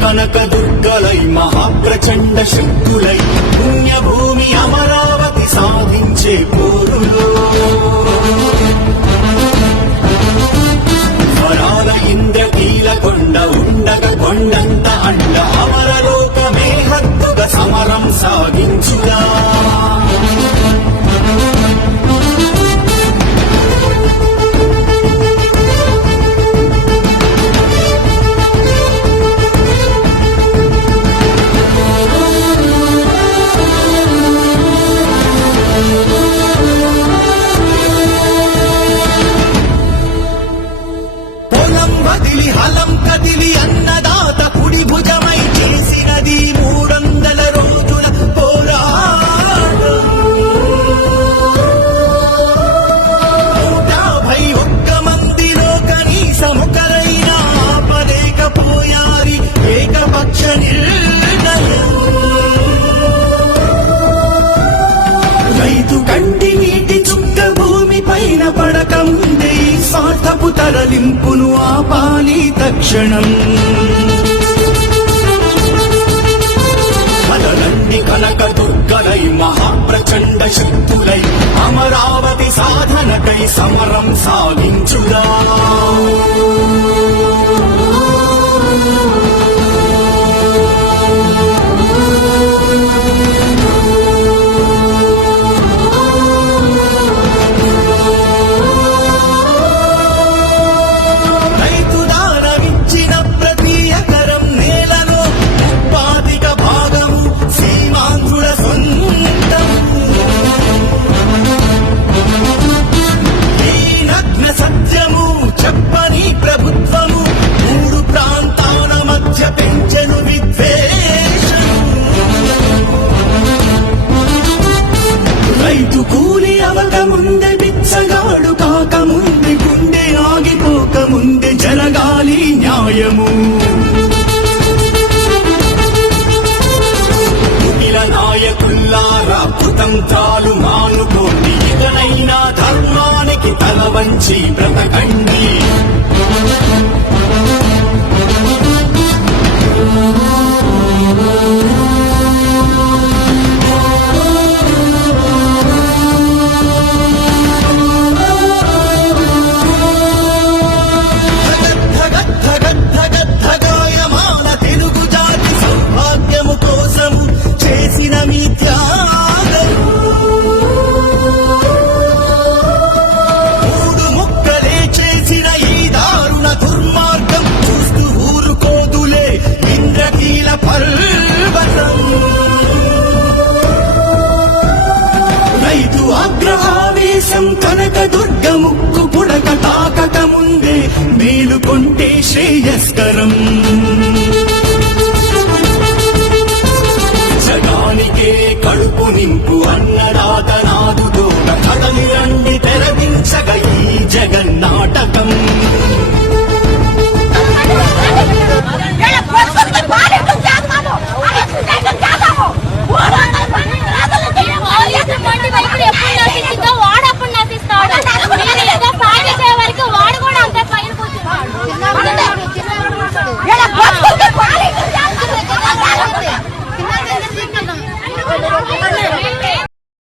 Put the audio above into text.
కనక దుర్గలై మహాప్రచండ శక్తులై పుణ్యభూమి అమరావతి సాధించే పోరులో వరాల ఇంద్రకీల కొండ ఉండగ కొండంత అండ అమరలోకమే హద్దుగా సమరం సాగించుదా. హలం కదిలి అన్నదాత కుడి భుజమై చేసినది 300 రోజుల పోరాటం. 151 మందిలో కనీసమొకరైనా ఆపలేకపోయారి ఏకపక్ష నిర్ణయం. రైతు కంటి నీటి చుక్క భూమి పైన పడకముందే స్వార్థపు తరలింపును ఆపాలి తక్షణం. కదలండి కనక దుర్గలై మహాప్రచండ శక్తులై అమరావతి సాధనకై సమరం సాగించుదా. రైతు కూలి అవకముందే బిచ్చగాడు కాకముందే గుండె ఆగిపోకముందే జరగాలి న్యాయము. కుటిల నాయకుల్లారా కుతంత్రాలు మానుకోండి, ఇకనైనా ధర్మానికి తల వంచి బ్రతకండి.